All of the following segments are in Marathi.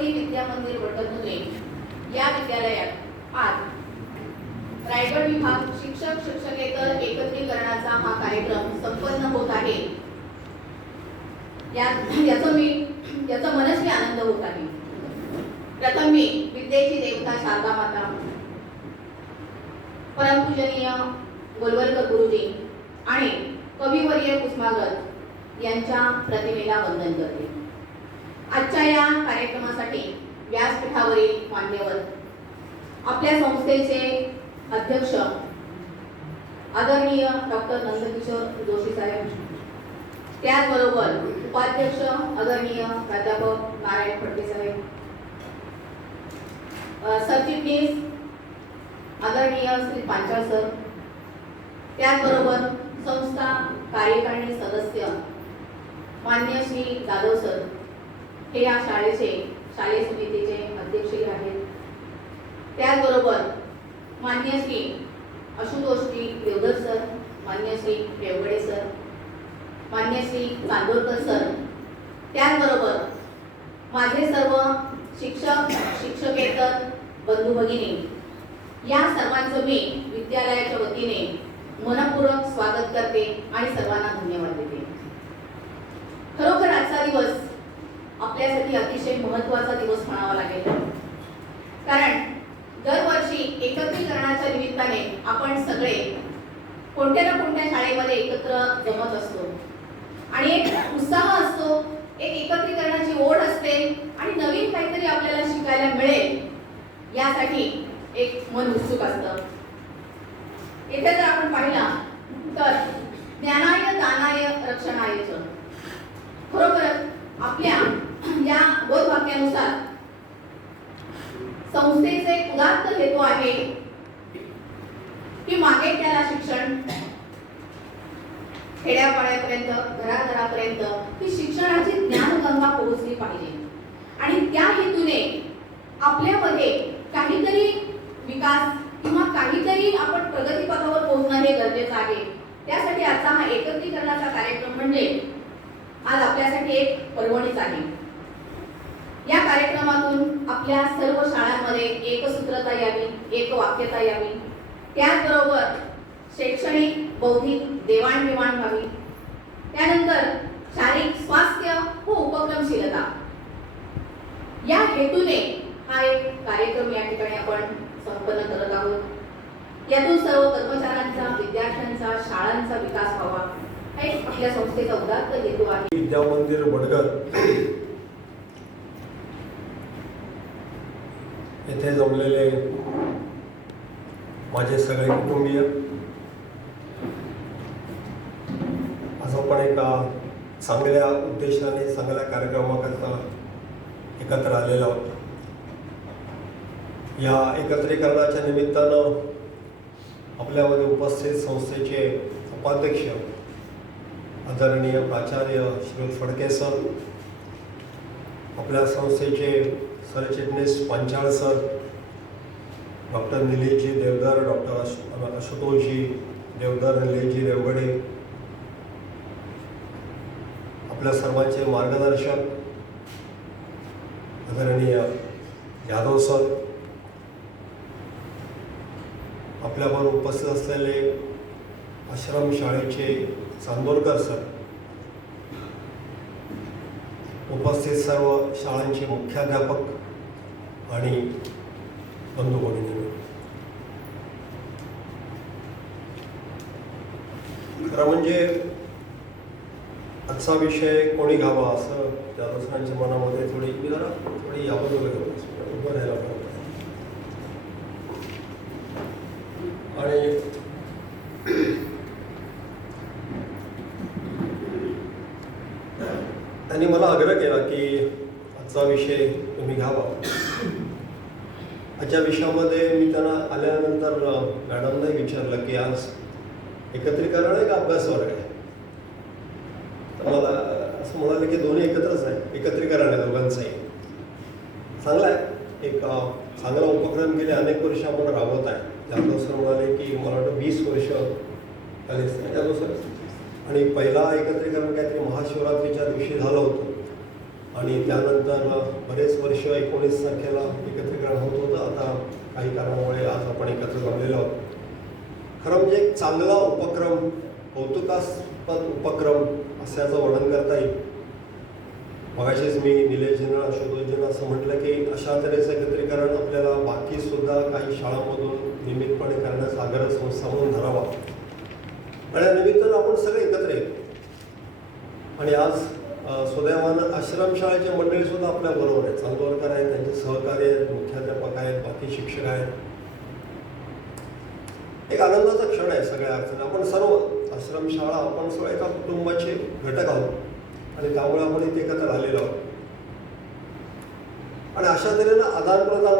सरस्वती विद्या मंदिर वडगुंद्रे या विद्यालयात आज रायगड विभाग शिक्षक शिक्षकेतर एकत्रीकरणाचा हा कार्यक्रम संपन्न होत आहे। याचा मनस्वी आनंद होत आहे। प्रथम मी विद्येची देवता शारदा माता, परमपूजनीय गोलवलकर गुरुजी आणि कविवर्य कुसुमाग्रज यांच्या प्रतिमेला वंदन करते। आजच्या या कार्यक्रमासाठी व्यासपीठावरील मान्यवर, आपल्या संस्थेचे अध्यक्ष आदरणीय डॉक्टर नंदकिशोर जोशी साहेब, त्याचबरोबर उपाध्यक्ष आदरणीय प्राध्यापक नारायण फडके साहेब, सरचिटणीस आदरणीय श्री पांचाळ सर, त्याचबरोबर संस्था कार्यकारिणी सदस्य मान्य श्री जाधव सर, हे या शालेय समितीचे अध्यक्षही आहेत। त्याचबरोबर मान्य श्री आशुतोषजी देवधर सर, मान्य श्री देवगडे सर, मान्य श्री चांदोरकर सर, त्याचबरोबर माझे सर्व शिक्षक शिक्षकेतर बंधू भगिनी, या सर्वांचं मी विद्यालयाच्या वतीने मनपूर्वक स्वागत करते आणि सर्वांना धन्यवाद देते। खरोखर आजचा दिवस आपल्यासाठी अतिशय महत्त्वाचा दिवस म्हणावा लागेल, कारण दरवर्षी एकत्रीकरणाच्या निमित्ताने आपण सगळे कोणत्या ना कोणत्या शाळेमध्ये एकत्र जमत असतो आणि एक उत्साह असतो, एक एकत्रीकरणाची ओढ असते आणि नवीन काहीतरी आपल्याला शिकायला मिळेल यासाठी एक मन उत्सुक असतं। इथे जर आपण पाहिला तर ज्ञानाय दानाय रक्षणाय च, खरोखरच आपल्या या बोधवाक्यानुसार संस्थेचे उदात्त हेतू आहे की मागे त्याला शिक्षण खेड्यापाड्यापर्यंत घराघरापर्यंत ही शिक्षणाची ज्ञानगंगा पोहोचली पाहिजे आणि त्या हेतूने आपल्यामध्ये काहीतरी विकास किंवा काहीतरी आपण प्रगतीपथावर पोहोचणं हे गरजेचं आहे। त्यासाठी आजचा हा एकत्रीकरणाचा कार्यक्रम म्हणजे आज आपल्यासाठी एक पर्वणीच आहे। या कार्यक्रमातून आपल्या सर्व शाळांमध्ये एकसूत्रता यावी, एक वाक्यता यावी, त्याचबरोबर शैक्षणिक बौद्धिक देवाणघेवाण व्हावी, त्यानंतर शारीरिक स्वास्थ्य व उपक्रमशीलता, या हेतूने हा एक कार्यक्रम या ठिकाणी आपण संपन्न करत आहोत। यातून सर्व कर्मचाऱ्यांचा, विद्यार्थ्यांचा, शाळांचा विकास व्हावा हा एक आपल्या संस्थेचा उदात्त हेतू आहे। विद्या मंदिर वडगड येथे जमलेले माझे सगळे कुटुंबीय, आज आपण एका चांगल्या उद्देशाने चांगल्या कार्यक्रमाकरता एकत्र आलेलो आहोत। या एकत्रीकरणाच्या निमित्तानं आपल्यामध्ये उपस्थित संस्थेचे उपाध्यक्ष आदरणीय प्राचार्य श्री फडके सर, आपल्या संस्थेचे सरचिटणीस Panchal sir, doctor Nileshji Deodhar, doctor आशुतोषजी Deodhar, Nileshji Devgade, आपल्या सर्वांचे मार्गदर्शक आदरणीय जाधव सर, आपल्याबरोबर उपस्थित असलेले आश्रम शाळेचे चांदोरकर सर, उपस्थित सर्व शाळांचे मुख्याध्यापक आणि बंधू भगिनी, खरं म्हणजे आजचा विषय कोणी घ्यावा असं त्या दुसऱ्यांच्या मनामध्ये थोडी यावं उभं राहायला पाहिजे आणि त्यांनी मला आग्रह केला की आजचा विषय तुम्ही घ्यावा। आजच्या विषयामध्ये मी त्यांना आल्यानंतर मॅडमनाही विचारलं की आज एकत्रीकरण आहे का अभ्यास वर्ग आहे, तर मला असं म्हणाले की दोन्ही एकत्रच आहे, एकत्रीकरण आहे दोघांचंही। चांगला आहे, एक चांगला उपक्रम गेले अनेक वर्ष आपण राबवत आहे। जाधव सर म्हणाले की मला वाटतं 20 वर्ष झाले जाधव सर, आणि पहिला एकत्रीकरण काहीतरी महाशिवरात्रीच्या दिवशी झालं होतं आणि त्यानंतर बरेच वर्ष 19 तारखेला एकत्रीकरण होत होतं. आता काही कारणामुळे आज आपण एकत्र जमलेलो आहोत. खरं म्हणजे एक चांगला उपक्रम, कौतुकास्पद उपक्रम असल्याचं वर्णन करता येईल. मगाशीच मी निलेशजींना, अशोकजींना असं म्हटलं की अशा तऱ्हेचं एकत्रीकरण आपल्याला बाकीसुद्धा काही शाळांमधून नियमितपणे करण्यास आग्रह संस्था म्हणून धरावा. आणि या निमित्तानं आपण सगळे एकत्र येतो. आणि आज सुदैवानं आश्रमशाळेचे मंडळीसुद्धा आपल्या बरोबर आहेत. चांदोरकर आहेत, त्यांचे सहकारी आहेत, मुख्याध्यापक आहेत, बाकी शिक्षक आहेत. एक आनंदाचा क्षण आहे सगळ्या अर्थाने. आपण सर्व आश्रमशाळा, आपण सर्व एका कुटुंबाचे घटक आहोत आणि त्यामुळे आपण इथे एकत्र आलेलो आहोत. आणि अशा तऱ्हेनं आदानप्रदान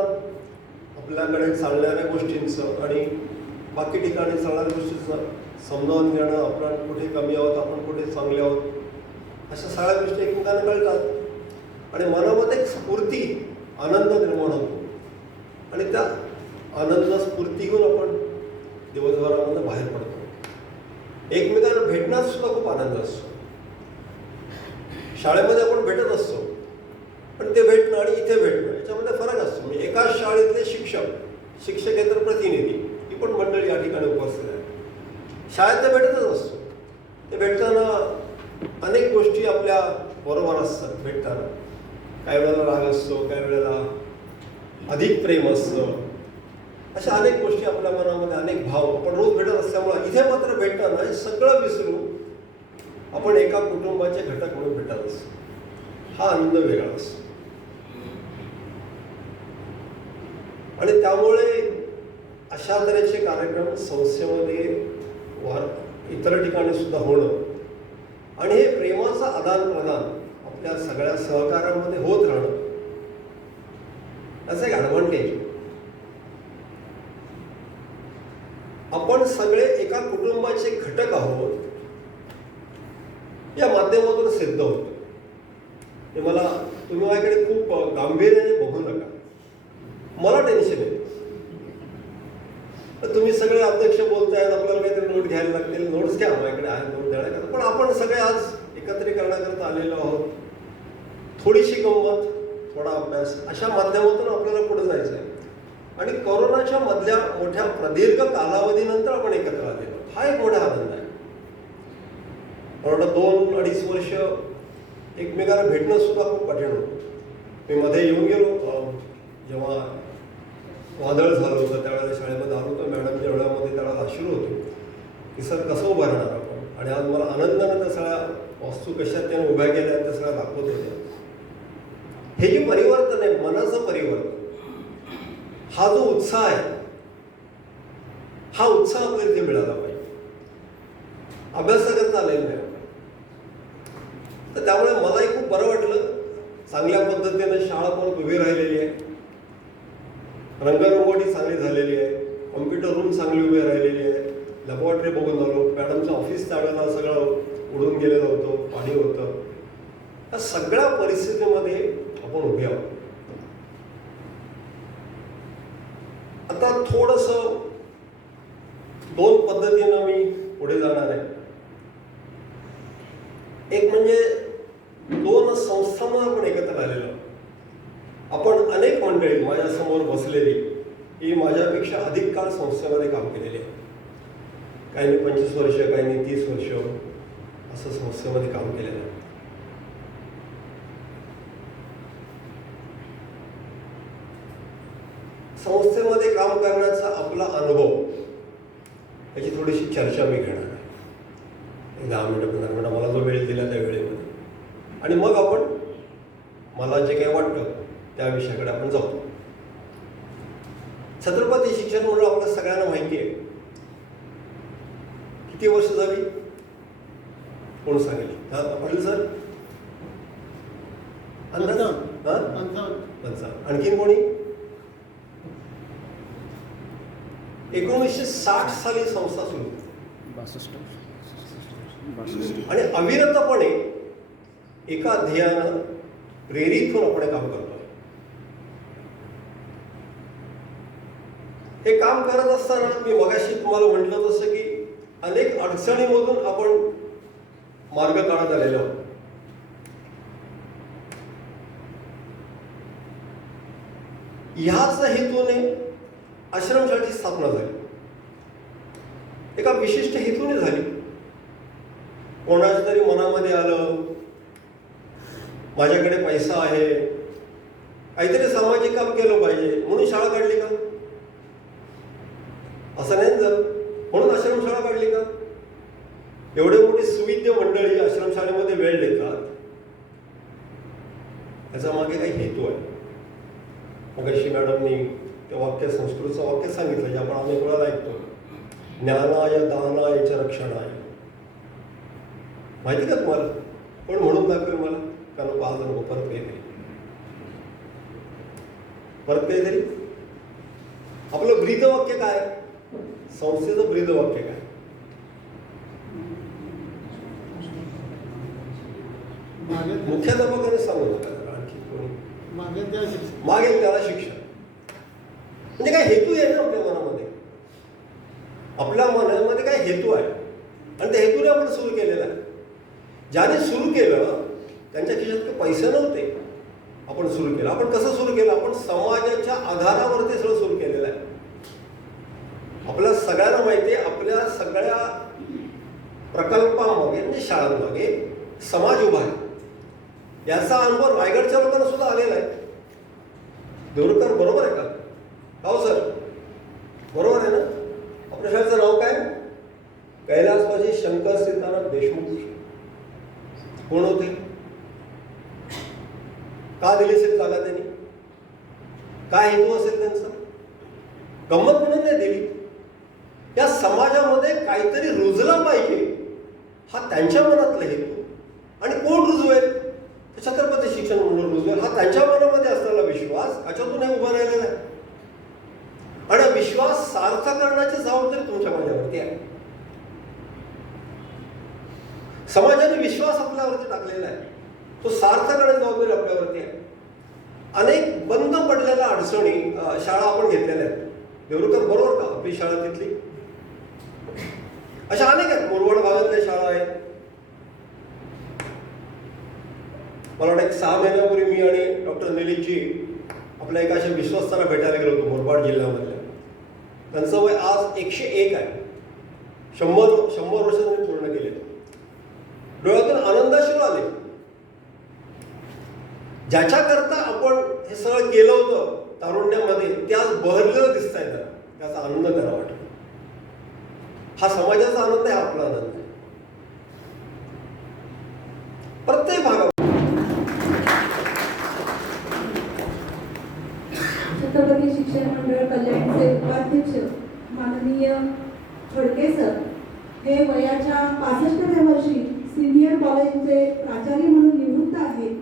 आपल्याकडे चालणाऱ्या गोष्टींचं आणि बाकी ठिकाणी चालणाऱ्या गोष्टींचं समजावून घेणं, आपण कुठे कमी आहोत, आपण कुठे चांगले आहोत, अशा सगळ्या गोष्टी एकमेकांना कळतात आणि मनामध्ये एक स्फूर्ती, आनंद निर्माण होतो आणि त्या आनंद स्फूर्ती घेऊन आपण दिवसभरामधून बाहेर पडतो. एकमेकांना भेटण्यात सुद्धा खूप आनंद असतो. शाळेमध्ये आपण भेटत असतो, पण ते भेटणं आणि इथे भेटणं याच्यामध्ये फरक असतो. म्हणजे एकाच शाळेतले शिक्षकेतर प्रतिनिधी, ही पण मंडळी या ठिकाणी उपस्थित आहे. शाळेत ते भेटतच असतो. ते भेटताना अनेक गोष्टी आपल्या बरोबर असतात. भेटताना काही वेळेला राग असतो, काही वेळेला अधिक प्रेम असतं. अशा अनेक गोष्टी आपल्या मनामध्ये, अनेक भाव आपण रोज भेटत असल्यामुळे इथे मात्र भेटताना हे सगळं विसरून आपण एका कुटुंबाचे घटक म्हणून भेटत असतो. हा आनंद वेगळा असतो. आणि त्यामुळे अशा तऱ्हेचे कार्यक्रम संस्थेमध्ये इतर ठिकाणी सुद्धा होणं आणि हे प्रेमाचं आदान प्रदान आपल्या सगळ्या सहकार्यामध्ये होत राहणं, याचा एक ॲडव्हान्टेज. आपण सगळे एका कुटुंबाचे घटक आहोत या माध्यमातून सिद्ध होतं. ते मला, तुम्ही माझ्याकडे खूप गांभीर्याने बघू नका, मला टेन्शन आहे. तुम्ही सगळे अध्यक्ष बोलतायत, आपल्याला काहीतरी नोट घ्यायला लागतील. नोट्स घ्या, माझ्याकडे आहे नोट देण्याकरता. पण आपण सगळे आज एकत्रीकरणाकरता आलेलो आहोत. थोडीशी गंमत, थोडा अभ्यास, अशा माध्यमातून आपल्याला पुढे जायचं आहे. आणि कोरोनाच्या मधल्या मोठ्या प्रदीर्घ कालावधीनंतर आपण एकत्र आलेलो, हा एक मोठा आनंद आहे. मला 2-2.5 वर्ष एकमेकांना भेटणं सुद्धा खूप कठीण होतं. मी मध्ये येऊन गेलो, जेव्हा वादळ झालं होतं त्यावेळेला शाळेमध्ये आलो होतो. मॅडमच्या वेळामध्ये त्यावेळेला आश्चर्य होतो की सर कसं उभं राहणार आपण. आणि आज मला आनंदाने त्या सगळ्या वस्तू कशा त्याने उभ्या केल्या त्या सगळ्या दाखवत होत्या. हे जे परिवर्तन आहे, मनाचं परिवर्तन, हा जो उत्साह आहे, हा उत्साह आपल्याला इथे मिळाला पाहिजे. अभ्यासाकरता आलेला नाही. तर त्यामुळे मलाही खूप बरं वाटलं. चांगल्या पद्धतीने शाळा पण उभी राहिलेली आहे, रंगरंगोटी चांगली झालेली आहे, कॉम्प्युटर रूम चांगली उभी राहिलेली आहे, लॅबॉरेटरी बघून आलो. मॅडमचं ऑफिस त्यावेळेला सगळं उडून गेलेलं होतं, पाणी होतं. या सगळ्या परिस्थितीमध्ये आपण उभे आहोत. आता थोडंसं 2 पद्धतीनं मी पुढे जाणार आहे. एक म्हणजे 2 संस्थांमध्ये आपण एकत्र आलेलो आहोत. आपण अनेक मंडळी माझ्यासमोर बसलेली ही माझ्यापेक्षा अधिक काळ संस्थेमध्ये काम केलेली आहे. काहींनी 25 वर्ष, काहींनी 30 वर्ष असं संस्थेमध्ये काम केलेलं आहे. संस्थेमध्ये काम करण्याचा आपला अनुभव, याची थोडीशी चर्चा मी घेणार आहे. 10 मिनिटं 15 मिनिटं मला जो वेळ दिला त्या वेळेमध्ये. आणि मग आपण मला जे काही वाटतं त्या विषयाकडे आपण जाऊ. छत्रपती शिक्षण मंडळ आपल्या सगळ्यांना माहिती आहे. किती वर्ष झाली कोण सांगेल? पाटील सर, अंदाज? 55. आणखीन कोणी? 1960 साली संस्था सुरू झाली. 62. आणि अविरतपणे एका ध्येयानं प्रेरित होऊन आपण काम करतो. हे काम करत असताना मी मगाशी तुम्हाला म्हटलं तसं की अनेक अडचणीमधून आपण मार्ग काढत आलेलो आहोत. ह्याच हेतूने आश्रमशाळेची स्थापना झाली. एका विशिष्ट हेतूने झाली. कोणाच्या तरी मनामध्ये आलं माझ्याकडे पैसा आहे, काहीतरी सामाजिक काम केलं पाहिजे म्हणून शाळा काढली का? असं नाही झालं. म्हणून आश्रमशाळा काढली का? एवढे मोठी सुविद्य मंडळी आश्रमशाळेमध्ये वेळ देतात, त्याचा मागे काही हेतू आहे. मगाशी मॅडमनी ते वाक्य, संस्कृतचं वाक्य सांगितलं जे आपण अनेक वेळा ऐकतो, ज्ञानाय दानाय च रक्षणाय. माहिती का तुम्हाला? पण म्हणून दाखवेल मला का नको? आज नको, परत काहीतरी आपलं ब्रीद वाक्य काय? संस्थेचं ब्रीद वाक्य काय? मुख्याध्यापकाने सांगू नका, आणखी कोणी मागेल त्याला शिक्षण. म्हणजे काय हेतू आहे ना आपल्या मनामध्ये? आपल्या मनामध्ये काय हेतू आहे आणि त्या हेतूने आपण सुरू केलेला आहे. ज्याने सुरू केलं त्यांच्या खिशात काही पैसे नव्हते, आपण सुरू केलं. आपण कसं सुरू केलं? आपण समाजाच्या आधारावरती सगळं सुरू केलेलं आहे. आपल्या सगळ्यांना माहिती आहे, आपल्या सगळ्या प्रकल्पामागे म्हणजे शाळांमागे समाज उभा आहे. याचा अनुभव रायगडच्या लोकांना सुद्धा आलेला आहे. देवरुखकर बरोबर आहे का? हो सर, बरोबर आहे ना? आपल्या शाळेचं नाव काय? कैलासवासी शंकर सीताराम देशमुख. कोण होते? का दिली असेल जागा त्यांनी? काय हेतू असेल त्यांचा? गंमत म्हणून नाही दिली. या समाजामध्ये काहीतरी रुजलं पाहिजे हा त्यांच्या मनातला हेतू. आणि कोण रुजवेल? छत्रपती शिक्षण मंडळ रुजवेल. हा त्यांच्या मनामध्ये असलेला विश्वास, याच्यातून हे उभा राहिलेला आहे. आणि विश्वास सार्थ करण्याची जबाबदारी तुमच्या माझ्यावरती आहे. समाजाने विश्वास आपल्यावरती टाकलेला आहे, तो सार्थ करण्याची जबाबदारी आपल्यावरती आहे. अनेक बंद पडलेल्या अडचणी शाळा आपण घेतलेल्या आहेत. देवरुखकर बरोबर का? आपली शाळा तिथली अशा अनेक आहेत. मुरबाड भागातल्या शाळा आहेत. मला वाटतं 6 महिन्यापूर्वी मी आणि डॉक्टर निलीपजी आपल्या एका अशा विश्वस्तांना भेटायला गेलो होतो मुरबाड जिल्ह्यामधल्या. त्यांचं वय आज 101 आहे. 100 वर्ष त्यांनी पूर्ण केले. डोळ्यातून आनंदाश्रू आले. ज्याच्याकरता आपण हे सगळं केलं होतं तारुण्यामध्ये, ते आज बहरलेलं दिसत आहे त्याला. त्याचा आनंद त्याला वाटतो. हा समाजाचा आनंद आहे, आपला आनंद आहे. प्रत्येक भागात छत्रपती शिक्षण मंडळ कल्याणचे उपाध्यक्ष माननीय फडके सर हे वयाच्या 65व्या वर्षी सिनियर कॉलेजचे प्राचार्य म्हणून निवृत्त आहेत.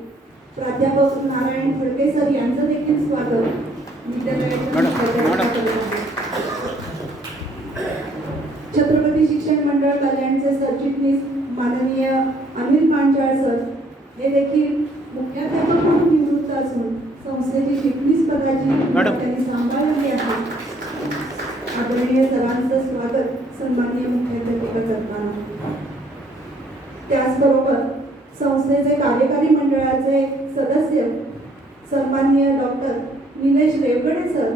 प्राध्यापक नारायण फडके सर यांचं देखील स्वागत छत्रपती शिक्षण मंडळ कल्याणचे सरचिटणीस माननीय अनिल पांचाळ सर हे देखील मुख्याध्यापक म्हणून निवृत्त असून संस्थेची चिटणीस पदाची त्यांनी सांभाळली आहे. आदरणीय सरांचं स्वागत सन्माननीय मुख्याध्यापिका करताना. त्याचबरोबर संस्थेचे कार्यकारी मंडळाचे सदस्य सन्माननीय डॉक्टर निलेश रेवगडे सर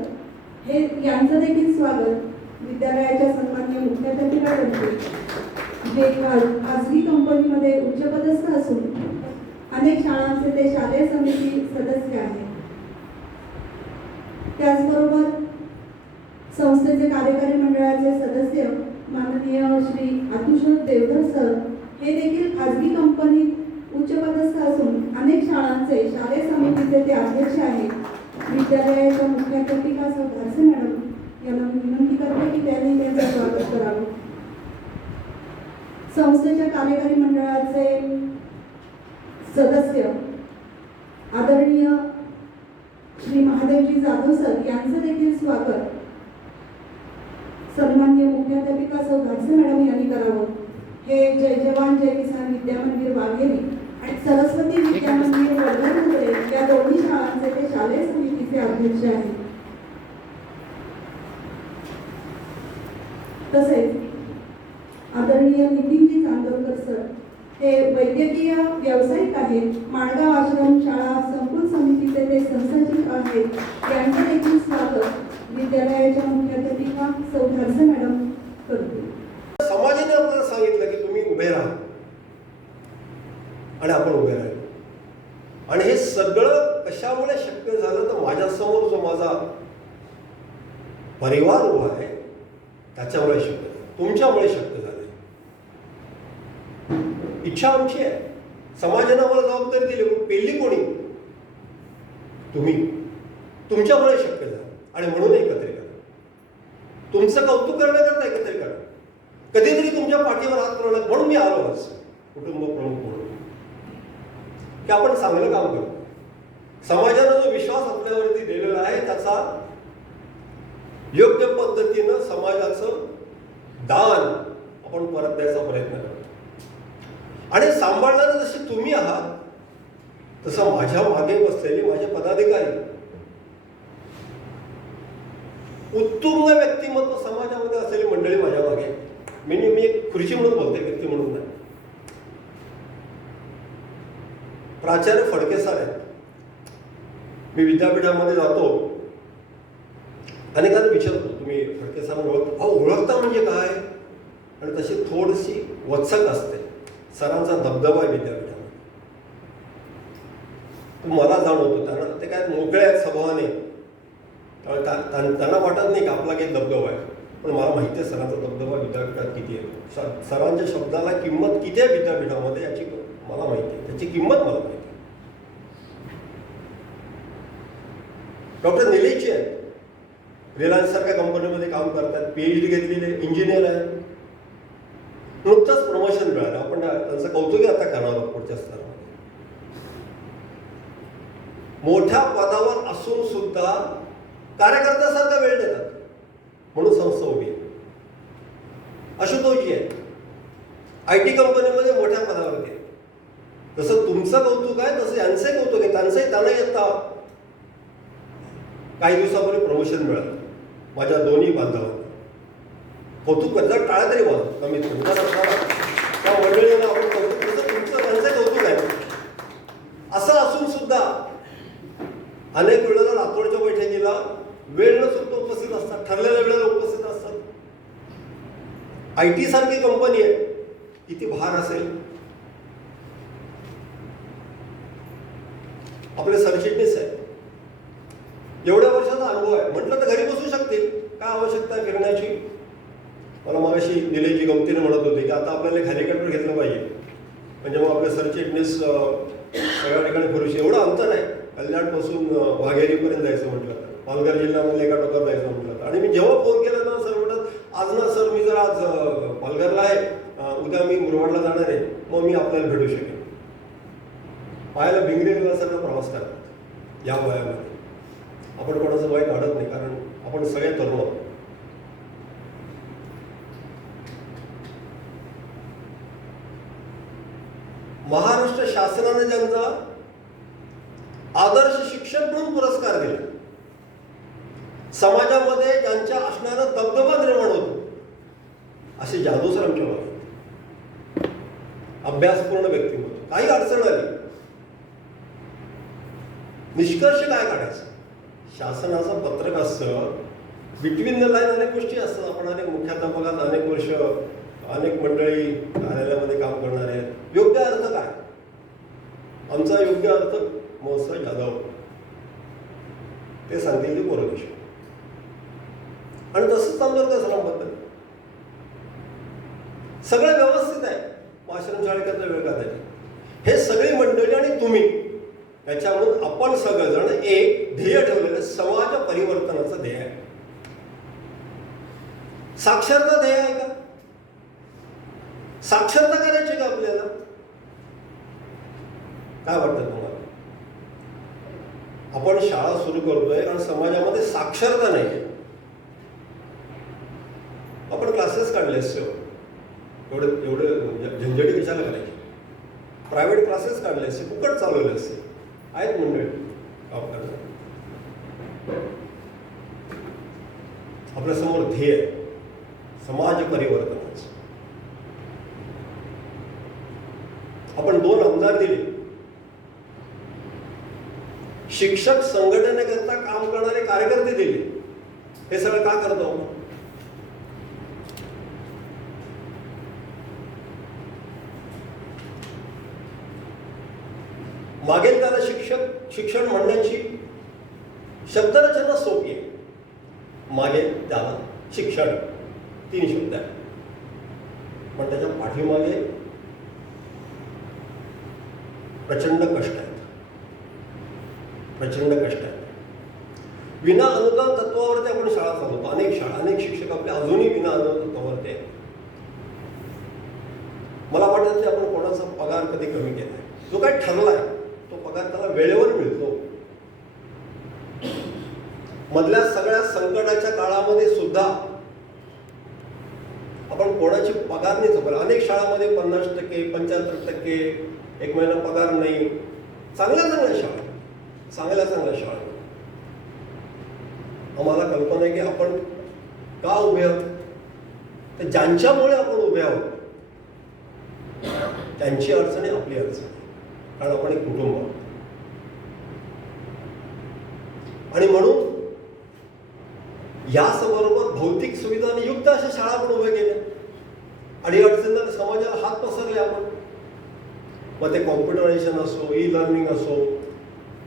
हे यांचं देखील स्वागत विद्यालयाच्या सन्माननीय मुख्याध्यापिका करते, जे खाजगी कंपनीमध्ये उच्चपदस्थ असून अनेक शाळांचे ते शालेय समिती सदस्य आहेत. त्याचबरोबर संस्थेचे कार्यकारी मंडळाचे सदस्य माननीय श्री आतुषोत देवधर सर हे देखील खाजगी कंपनीत उच्चपदस्थ असून अनेक शाळांचे शालेय समितीचे ते अध्यक्ष आहेत. विद्यालयाच्या मुख्याध्यापिका सौ धारसे मॅडम यांना विनंती करते की त्यांनी त्यांचं स्वागत करावं. संस्थेच्या कार्यकारी मंडळाचे सदस्य आदरणीय श्री महादेवजी जाधव सर यांचं देखील स्वागत सन्माननीय मुख्याध्यापिका सौ धारसे मॅडम यांनी करावं. हे जय जवान जय किसान विद्या मंदिर वाघेरी आणि सरस्वती विद्या मंदिर वडगावमध्ये या दोन्ही शाळांचे ते शालेय समितीचे अध्यक्ष आहेत. तसेच आदरणीय नितीनजी चांदोरकर सर हे वैद्यकीय व्यावसायिक आहेत. माणगाव आश्रम शाळा संकुल समितीचे ते संस्थापक आहेत यांचं देखील स्वागत विद्यालयाच्या मुख्याध्यापिका सौ धारसे मॅडम करतील. समाजाने आपल्याला सांगितलं की तुम्ही उभे राहा आणि आपण उभे राहिलो. आणि हे सगळं कशामुळे शक्य झालं तर माझ्यासमोर जो माझा परिवार उभा आहे त्याच्यामुळे शक्य झालं, तुमच्यामुळे शक्य झालं. इच्छा आमची आहे, समाजाने आम्हाला जबाबदारी दिली, पेलली कोणी? तुम्ही. तुमच्यामुळे शक्य झालं आणि म्हणून एकत्रीकरण. तुमचं कौतुक करण्याकरता एकत्रीकरण. कधीतरी तुमच्या पाठीवर हात ठेवला म्हणून मी आलो आज कुटुंब प्रमुख म्हणून की आपण चांगलं काम करू. समाजानं जो विश्वास आपल्यावरती दिलेला आहे त्याचा योग्य पद्धतीनं समाजाचं दान आपण परत द्यायचा प्रयत्न करू. आणि सांभाळणारे जसे तुम्ही आहात तसं माझ्या मागे बसलेले माझे पदाधिकारी, उत्तुंग व्यक्तिमत्व समाजामध्ये असलेली मंडळी माझ्या मागे. मी एक खुर्ची म्हणून बोलते, व्यक्ती म्हणून नाही. प्राचार्य फडके सर आहेत. मी विद्यापीठामध्ये जातो, अनेकांना विचारतो तुम्ही फडके सरांना ओळखता? ओळखता म्हणजे काय? आणि तशी थोडीशी वचक असते. सरांचा दबदबा आहे विद्यापीठामध्ये, मला जाणवतो. त्यांना ते काय मोकळे आहेत स्वभावाने, त्यांना वाटत नाही की आपला काही दबदबा आहे. पण मला माहिती आहे सरांचा दबदबा विद्यापीठात किती आहे. सरांच्या शब्दाला किंमत किती आहे विद्यापीठामध्ये याची मला माहिती आहे, त्याची किंमत मला माहिती आहे. डॉक्टर निलेशजी आहेत, रिलायन्स सारख्या कंपनीमध्ये काम करतात, PhD घेतलेले इंजिनियर आहेत. नुकतंच प्रमोशन मिळालं. आपण त्यांचं कौतुक आता करणार आहोत पुढच्या स्तरामध्ये. मोठ्या पदावर असून सुद्धा कार्यकर्त्यासारखा वेळ देतात म्हणून संस्था उभी आहे. आशुतोषजी आहेत, IT कंपनीमध्ये मोठ्या पदावरती आहे. जसं तुमचं कौतुक आहे तसं यांचंही कौतुक आहे. त्यांना येता काही दिवसापूर्वी प्रमोशन मिळालं. माझ्या दोन्ही बांधवांना कौतुक करतात, टाळ्या तरी वाजव कमीत कमी. त्या मंडळींना आपण कौतुक करतो, तुमचं त्यांचं कौतुक आहे. असं असून सुद्धा अनेक वेळेला लातूरच्या बैठकीला वेळ न सुद्धा उपस्थित असतात, ठरलेल्या वेळेला उपस्थित असतात. IT सारखी कंपनी आहे, किती भार असेल. आपले सरचिटणीस आहे, एवढ्या वर्षाचा अनुभव आहे. म्हटलं तर घरी बसू शकतील, काय आवश्यकता आहे फिरण्याची. मला मागाशी निलेशजी गमतीने म्हणत होते की आता आपल्याला एक हेलिकॉप्टर घेतलं पाहिजे, म्हणजे मग आपले सरचिटणीस सगळ्या ठिकाणी फिरूशी. एवढं अंतर आहे, कल्याणपासून वाघेरीपर्यंत जायचं म्हटलं तर, पालघर जिल्ह्यामध्ये एका टोकावर जायचं म्हटलं तर. आणि मी जेव्हा फोन केला ना, सर म्हणतात आज ना सर मी जर आज पालघरला आहे, उद्या मी मुरबाडला जाणार आहे, मग मी आपल्याला भेटू शकेन. पाहायला भिंगरी सगळं प्रवास करतात या वयामध्ये. आपण कोणाचं वय काढत नाही, कारण आपण सगळे तरुण आहोत. महाराष्ट्र शासनाने ज्यांचा आदर्श शिक्षक म्हणून पुरस्कार दिला, समाजामध्ये ज्यांच्या असणारा दबदबा निर्माण होतो, असे जादू सर आमच्या मागे. अभ्यासपूर्ण व्यक्तिमत्व. काही अडचण आली, निष्कर्ष काय काढायचा? शासनाचं पत्रक असतं, बिटवीन द लाईन अनेक गोष्टी असतात. आपण अनेक मुख्याध्यापकात अनेक वर्ष अनेक मंडळी कार्यालयामध्ये काम करणार आहेत. योग्य अर्थ काय? आमचा योग्य अर्थ महोत्सव जाधव ते सांगतील ते पोरं देश. आणि तसंच चालणार त्या सरांबद्दल सगळं व्यवस्थित आहे. आश्रम शाळेकरता वेळ काढायची हे सगळी मंडळी आणि तुम्ही, त्याच्यामधून आपण सगळेजण एक ध्येय ठेवलेलं, समाज परिवर्तनाचं ध्येय आहे. साक्षरता ध्येय आहे का? साक्षरता करायची का आपल्याला? काय वाटतं तुम्हाला? आपण शाळा सुरू करतोय कारण समाजामध्ये साक्षरता नाही. आपण क्लासेस काढले असते, एवढे झंझटी कशाला करायची? प्रायव्हेट क्लासेस काढले असते, फुकट चालवले असते. आहेत मंडळी काम करणार. आपल्या समोर ध्येय आहे समाज परिवर्तनाचं. आपण 2 आमदार दिले. शिक्षक संघटनेकरता काम करणारे कार्यकर्ते दिले. हे सगळं का करतो आपण? मागेल त्याला शिक्षण म्हणण्याची शब्दरचना सोपी आहे. मागेल त्याला शिक्षण 3 शब्द आहे, पण त्याच्या पाठीमागे प्रचंड कष्ट आहेत. विना अनुदान तत्वावरती आपण शाळा चालवतो. अनेक शिक्षक आपले अजूनही विना अनुदान तत्वावरती आहेत. मला वाटतं की आपण कोणाचा पगार कधी कमी केलाय. जो काय ठरलाय तो पगार त्याला वेळेवर मिळतो. मधल्या सगळ्या संकटाच्या काळामध्ये सुद्धा आपण कोणाची पगार नाही चुकवला. अनेक शाळांमध्ये 50%, 75%, एक महिना पगार नाही. चांगल्या शाळा. आम्हाला कल्पना आहे की आपण का उभे आहोत, तर ज्यांच्यामुळे आपण उभे आहोत त्यांची अडचण आहे आपली अडचण, कारण आपण एक कुटुंब आहोत. आणि म्हणून याचबरोबर भौतिक सुविधांनी युक्त अशा शाळा आपण उभ्या केल्या. अडीअडचणींना समाजाला हात पसरले आपण. मग ते कॉम्प्युटरायझेशन असो, ई लर्निंग असो,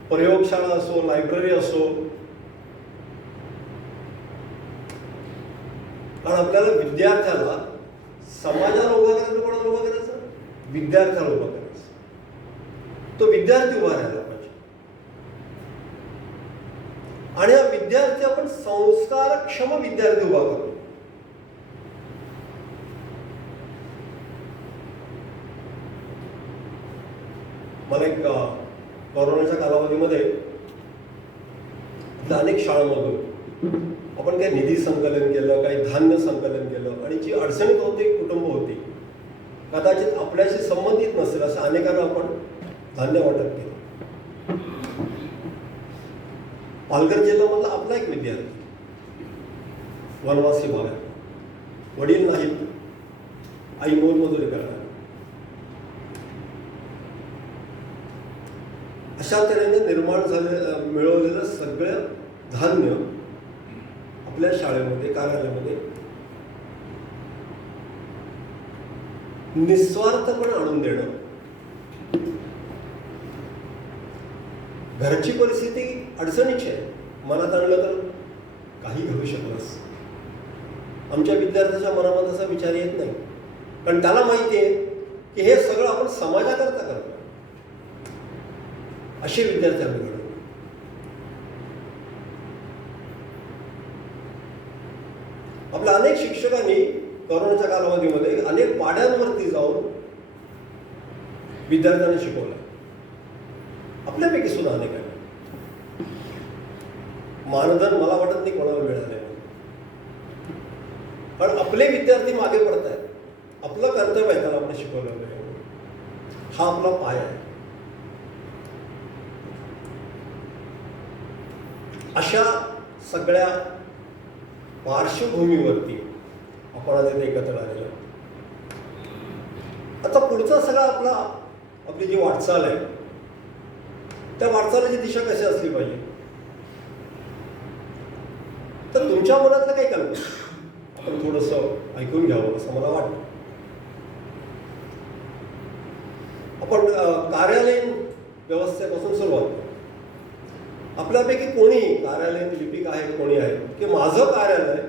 प्रयोगशाळा असो, लायब्ररी असो. कारण आपल्याला विद्यार्थ्याला समाजाला उभा करायचं, कोणाला उभा करायचं? विद्यार्थ्याला उभा करायचं. तो विद्यार्थी उभा राहायला पाहिजे. आणि हा विद्यार्थी आपण संस्कारक्षम विद्यार्थी उभा करतो. मला एक कोरोनाच्या कालावधीमध्ये अनेक शाळांमधून आपण काही निधी संकलन केलं, काही धान्य संकलन केलं, आणि जी अडचणीत होती कुटुंब होती, कदाचित आपल्याशी संबंधित नसेल असं अनेकांना आपण धान्य वाटप केलं. पालघर जिल्ह्यामधला आपला एक विद्यार्थी वनवासी भागात, वडील नाहीत, आई मोलमजुरी करणार, अशा तऱ्हेने निर्माण मिळवलेलं सगळं धान्य आपल्या शाळेमध्ये, कार्यालयामध्ये निस्वार्थपणे आणून देणं. घरची परिस्थिती अडचणीची आहे, मनात आणलं तर काही घडू शकलंच. आमच्या विद्यार्थ्याच्या मनामध्ये असा विचार येत नाही, कारण त्याला माहिती आहे की हे सगळं आपण समाजाकरता करतो. असे विद्यार्थी आम्ही घडवतो. आपल्या अनेक शिक्षकांनी कोरोनाच्या कालावधीमध्ये अनेक पाड्यांवरती जाऊन विद्यार्थ्यांना शिकवलं. आपल्यापैकी सुद्धा अनेकांनी. मानधन मला वाटत नाही कोणाला मिळालं, कारण आपले विद्यार्थी मागे पडत आहेत. आपलं कर्तव्य आहे त्याला आपण शिकवलं पाहिजे. हा आपला पाय आहे. अशा सगळ्या पार्श्वभूमीवरती आपण आज इथे एकत्र आलेलो. आता पुढचा सगळा आपली जी वाटचाल आहे, त्या वाटचालीची दिशा कशी असली पाहिजे, तर तुमच्या मनातलं काही कल्पना आपण थोडंसं ऐकून घ्यावं असं मला वाटतं. आपण कार्यालयीन व्यवस्थेपासून सुरुवात. आपल्यापैकी कोणी कार्यालयीन लिपिक आहे, कोणी आहे की माझं कार्यालय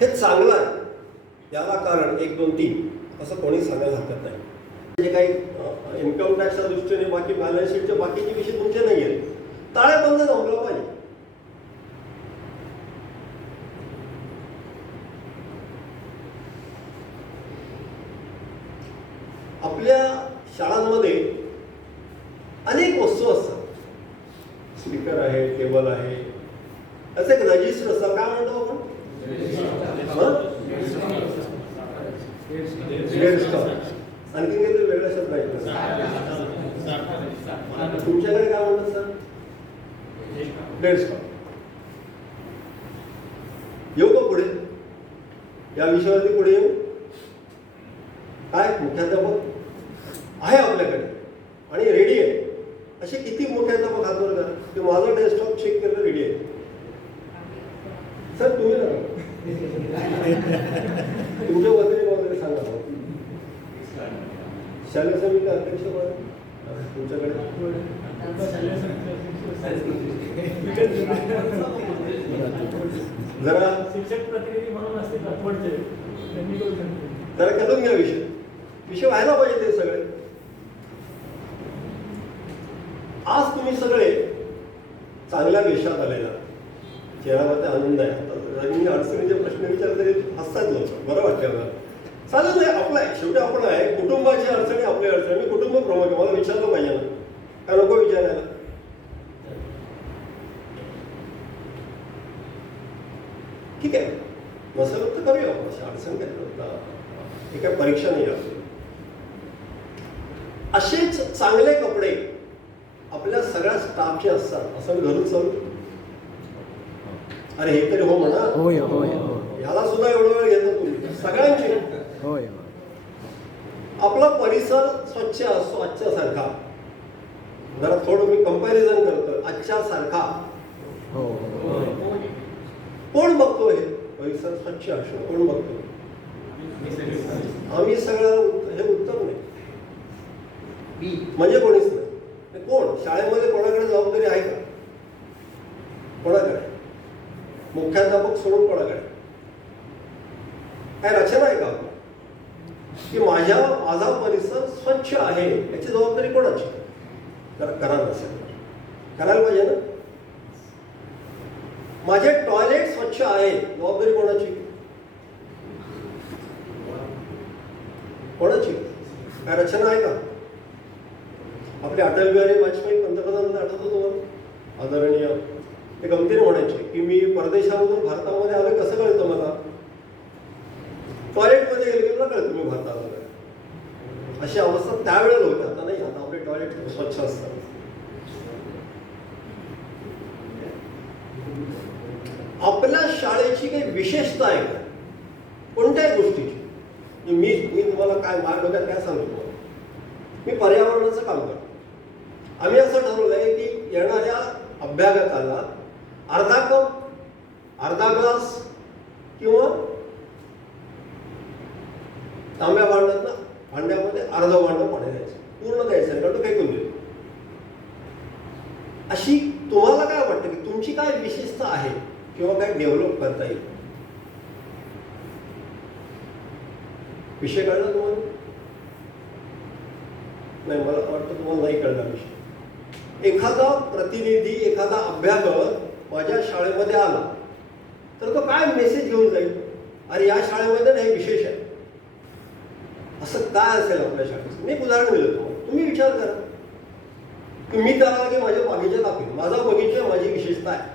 हे चांगलं आहे, याला कारण 1, 2, 3 असं कोणी सांगायला हरकत नाही. जे काही इन्कम टॅक्सच्या दृष्टीने बाकी बॅलन्स शीटचे बाकीचे विषय तुमचे नाही आहेत, ताळेबंद जमलं पाहिजे. आपल्या शाळांमध्ये अनेक वस्तू असतात. स्पीकर आहे, टेबल आहे, असं एक रजिस्टर असतं. काय म्हणतो आपण? आणखी काहीतरी वेगळा शब्द आहे तुमच्याकडे? काय म्हणतात सर? डेस्कटॉप. येऊ का पुढे या विषयावरती? पुढे येऊ. काय मुख्याध्यापक आहे आपल्याकडे आणि रेडी आहे. असे किती मुख्याध्यापक हात जरा शिक्षक प्रतिनिधी म्हणून असतील ना पुढचे त्यांनी करू शकतो. जरा करून घ्या विषय व्हायला पाहिजे ते सगळे. आज तुम्ही सगळे चांगल्या वेशात आलेला, चेहऱ्यामध्ये आनंद आहे. आता मी अडचणीचे प्रश्न विचारले तरी हसतात लोक, बरं वाटतं मला. चालेल नाही, आपलं आहे शेवटी, आपण आहे कुटुंबाची अडचणी, आपली अडचणी. मी कुटुंब प्रमुख आहे, मला विचारलं पाहिजे ना, काय नको विचारायला? ठीक आहे, नसेल तर करूया अशी अडचण काय, हे काय परीक्षा नाही आपली. असेच चांगले कपडे आपल्या सगळ्या स्टाफचे असतात असं मी घरून चालू. अरे हे तरी हो म्हणा. होय होय होय ह्याला सुद्धा एवढा वेळ घेतो तुम्ही सगळ्यांची. होय. आपला परिसर स्वच्छ असतो आजच्या सारखा. जरा थोडं मी कंपॅरिझन करतो, आजच्या सारखा. हो हो. कोण बघतो हे परिसर स्वच्छ असणं? कोण बघतो? आम्ही सगळं. हे उत्तम नाही म्हणजे कोणीच नाही. कोण शाळेमध्ये कोणाकडे जबाबदारी आहे का? कोणाकडे? मुख्याध्यापक सोडून कोणाकडे? काय रचना आहे का की माझा परिसर स्वच्छ आहे याची जबाबदारी कोणाची? जरा करा नसेल करायला पाहिजे ना. माझे टॉयलेट स्वच्छ आहे, जबाबदारी कोणाची? कोणाची? काय रचना आहे का? आपले अटल बिहारी वाजपेयी पंतप्रधान आठवतो तुम्हाला? आदरणीय ते गमतीने म्हणायचे की मी परदेशामधून भारतामध्ये आलो कसं कळतं मला? टॉयलेटमध्ये गेले की मला कळतं मी भारतात आलो. अशी अवस्था त्यावेळेला होती, आता नाही. आता आपले टॉयलेट स्वच्छ असतात. आपल्या शाळेची काही विशेषता आहे का कोणत्याही गोष्टीची? मी तुम्हाला काय माझ्या डोक्यात काय सांगतो, मी पर्यावरणाचं काम करतो. आम्ही असं ठरवलंय की येणाऱ्या अभ्यागताला अर्धा कप, अर्धा ग्लास किंवा तांब्या भांड्यामध्ये अर्ध भांडं पाणी द्यायचं, पूर्ण द्यायचं, कारण तो फेकून देतो. अशी तुम्हाला काय वाटतं की तुमची काय विशेषता आहे किंवा काय डेव्हलप करता येईल? विषय कळला तुम्हाला? नाही, मला वाटतं तुम्हाला नाही कळणार विषय. एखादा प्रतिनिधी, एखादा अभ्यागत माझ्या शाळेमध्ये आला तर तो काय मेसेज घेऊन जाईल? अरे या शाळेमध्ये नाही विशेष आहे. असं काय असेल आपल्या शाळेचं? मी एक उदाहरण दिलं तुम्हाला, तुम्ही विचार करा की मी त्याला की माझ्या बागेच्या दाखवेन, माझा बगीचा माझी विशेषता आहे,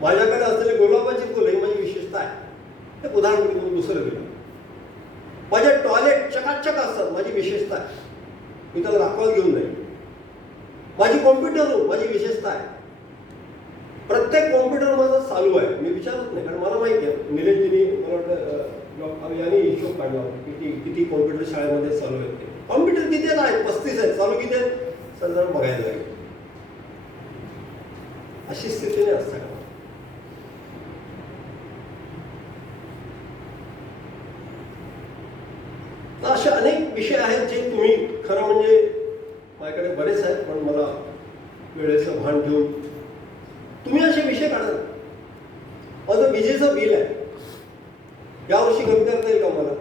माझ्याकडे असलेले गुलाबाची फुलं ही माझी विशेषता आहे. एक उदाहरण मी तुम्ही दुसरं दिलं. माझे टॉयलेट चकाचक असतात, माझी विशेषता आहे, मी त्याला दाखवायला घेऊन जाईल. माझी कॉम्प्युटर रूम माझी विशेषता आहे, प्रत्येक कॉम्प्युटर माझा चालू आहे, मी विचारत नाही, कारण मला माहिती आहे निलेशजींनी मला वाटतं यांनी हिशोब काढला होता किती कॉम्प्युटर शाळेमध्ये चालू आहेत. ते कॉम्प्युटर किती आहेत? 35 आहेत. चालू किती आहेत? सर जरा बघायला लागेल. अशी स्थितीने असतं का? असे अनेक विषय आहेत जे तुम्ही खरं म्हणजे माझ्याकडे बरेच आहेत, पण मला वेळेचं भान ठेवून तुम्ही असे विषय काढा. माझं विजेचं बिल आहे, यावर्षी कमी करता येईल का मला?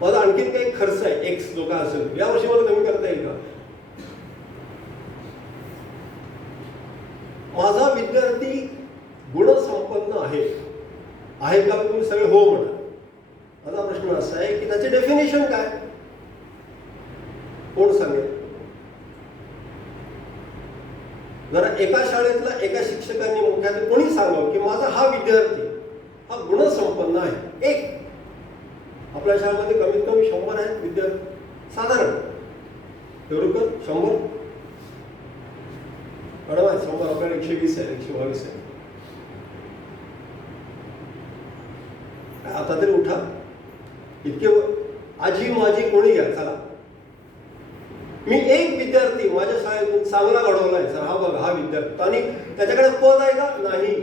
माझा आणखीन काही खर्च आहे, एक्स जो काय असेल, यावर्षी मला कमी करता येईल का? माझा विद्यार्थी गुणसंपन्न आहे का? तुम्ही सगळे हो म्हणा. माझा प्रश्न असा आहे की त्याचे डेफिनेशन काय? कोण सांगेल? जरा एका शाळेतला एका शिक्षकांनी मुख्याध्यापक कोणी सांगावं की माझा हा विद्यार्थी हा गुणसंपन्न आहे. एक आपल्या शाळेमध्ये कमीत कमी 100 आहेत विद्यार्थी साधारण. तेवढं 100 मॅडम आहे 100, आपल्याला 120 आहे, 122 आहे. आता तरी उठा. इतके आजी माझी कोणी घ्या चला. मी एक विद्यार्थी माझ्या शाळेतून चांगला घडवलाय सर, हा बघा हा विद्यार्थी, आणि त्याच्याकडे पद आहे का? नाही.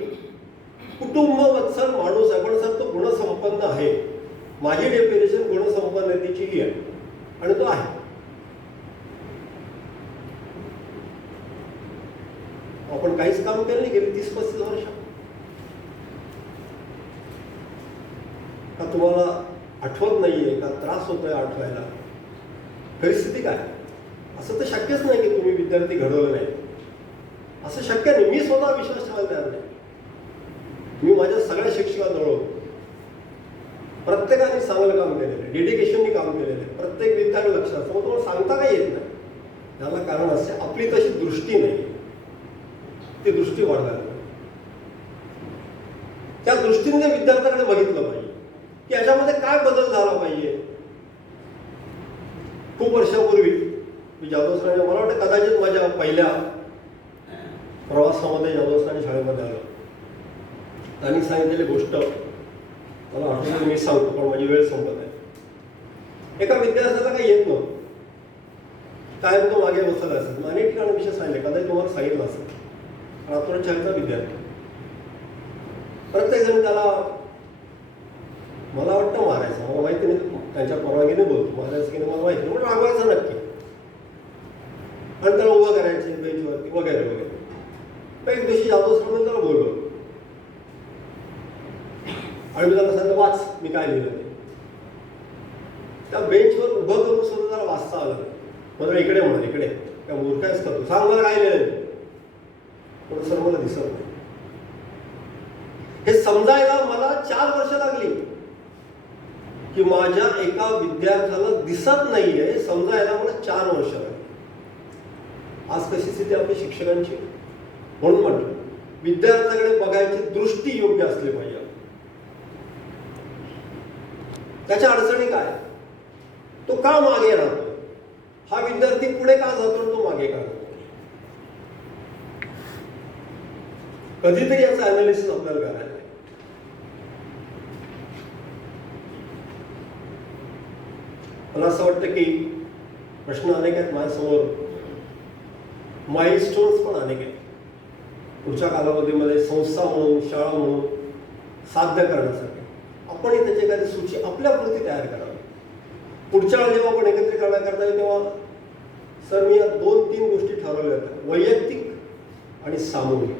कुटुंब वत्सल माणूस आहे, पण सर तो गुणसंपन्न आहे. माझी डेफिनेशन गुणसंपन्नतेची ही आहे आणि तो आहे. आपण काहीच काम काम केलं नाही गेली 30-35 वर्ष. का तुम्हाला आठवत नाहीये का त्रास होतोय आठवायला? परिस्थिती काय? असं तर शक्यच नाही की तुम्ही विद्यार्थी घडवलं नाही. असं शक्य नाही. मी स्वतः विश्वास ठेवायला तयार नाही. मी माझ्या सगळ्या शिक्षकांजवळ प्रत्येकाने चांगलं काम केलेलं आहे, डेडिकेशननी काम केलेलं आहे. प्रत्येक विद्यार्थी लक्षात असतं. मग तुम्हाला सांगता काय येत नाही. त्याला कारण असते आपली तशी दृष्टी नाही. ती दृष्टी वाढवायला पाहिजे. त्या दृष्टीने विद्यार्थ्याकडे बघितलं पाहिजे की याच्यामध्ये काय बदल झाला पाहिजे. खूप वर्षापूर्वी मी जाधव सरांच्या, मला वाटतं कदाचित माझ्या पहिल्या प्रवासामध्ये जाधव सरांच्या शाळेमध्ये आलो. त्यांनी सांगितलेली गोष्ट मला आठवते, मी सांगतो पण माझी वेळ संपत आहे. एका विद्यार्थ्याला काही येत नव्हतं. कायम तो मागे बसला असेल. अनेक ठिकाणी विषय सांगितले, कदाचित तुम्हाला सांगितलं असेल. रात्र शाळेचा विद्यार्थी. प्रत्येक जण त्याला मला वाटतं मारायचं, मला माहिती नाही, त्यांच्या परवानगीने बोलतो. मारायचं की नाही मला माहिती नाही, पण रागवायचं नक्की. आणि त्याला उभं करायचे बेंचवरती वगैरे वगैरे. एक दिवशी जाधव सरांनी त्याला बोलवलं आणि मी त्याला सांगितलं, वाच मी काय लिहिलं ते. त्या बेंचवर उभं करून सुद्धा त्याला वाचता आलं नाही. मला इकडे म्हणा, इकडे काय मूर्ख आहेस का तू, सांग मला काय लिहिलं. पण सर मला दिसत नाही. हे समजायला मला 4 वर्ष लागली की माझ्या एका विद्यार्थ्याला दिसत नाहीये हे समजायला मला 4 वर्ष लागली. आज कशी स्थिती आपल्या शिक्षकांची. म्हणून म्हटलं विद्यार्थ्याकडे बघायची दृष्टी योग्य असली पाहिजे. त्याच्या अडचणी काय, तो का मागे राहतो, हा विद्यार्थी पुढे का जातो, तो मागे का जातो. कधीतरी याचं अनालिसिस आपल्याला करायला आहे. मला असं वाटतं की प्रश्न अनेक आहेत माझ्यासमोर, माइलस्टोन्स पण अनेक आहेत. पुढच्या कालावधीमध्ये संस्था म्हणून, शाळा म्हणून साध्य करण्यासाठी आपण त्याची एखादी सूची आपल्यापुरती तयार करावी. पुढच्या वेळेला जेव्हा आपण एकत्रीकरण करता येईल तेव्हा सर मी या 2-3 गोष्टी ठरवल्या होत्या, वैयक्तिक आणि सामूहिक.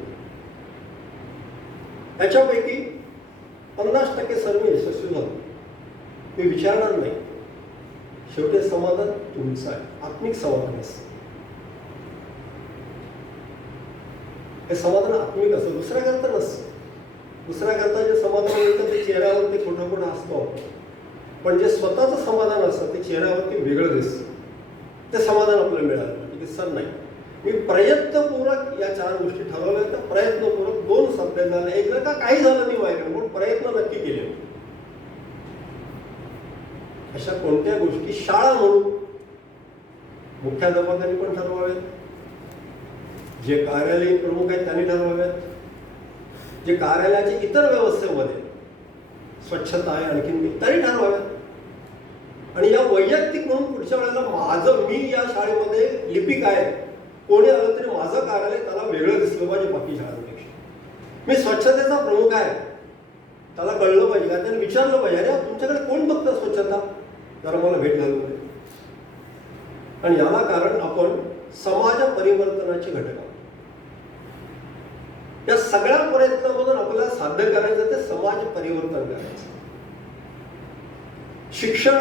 त्याच्यापैकी 50% सर मी यशस्वी झालो. मी विचारणार नाही. शेवटी समाधान तुमचं आहे, आत्मिक समाधान असतं. हे समाधान आत्मिक असतं, दुसऱ्याकरता नसतं. दुसऱ्याकरता जे समाधान मिळतं ते चेहऱ्यावरती खोटं खोटं असतो, पण जे स्वतःचं समाधान असतं ते चेहऱ्यावरती वेगळं दिसतं. ते समाधान आपल्याला मिळालं पाहिजे की सर नाही, मी प्रयत्नपूर्वक या 4 गोष्टी ठरवल्या होत्या. प्रयत्नपूर्वक 2 सध्या झाले, एक जर का काही झालं नाही माझ्याकडे, पण प्रयत्न नक्की केले. अशा कोणत्या गोष्टी शाळा म्हणून मुख्याध्यापकांनी पण ठरवाव्यात, जे कार्यालयीन प्रमुख आहेत त्यांनी ठरवाव्यात, जे कार्यालयाच्या इतर व्यवस्थेमध्ये स्वच्छता आहे आणखीन तरी ठरवाव्यात. आणि या वैयक्तिक म्हणून पुढच्या वेळेला माझं, मी या शाळेमध्ये लिपिक आहे, कोणी आलं तरी माझं कार्यालय त्याला वेगळं दिसलं पाहिजे बाकी शाळांपेक्षा. मी स्वच्छतेचा प्रमुख आहे, त्याला कळलं पाहिजे का, त्याने विचारलं पाहिजे, अरे तुमच्याकडे कोण बघतं स्वच्छता, जरा मला भेट घालू नये. आणि याला कारण आपण समाज परिवर्तनाचे घटक आहोत. या सगळ्या प्रयत्नामधून आपल्याला साध्य करायचं ते समाज परिवर्तन करायचं. शिक्षण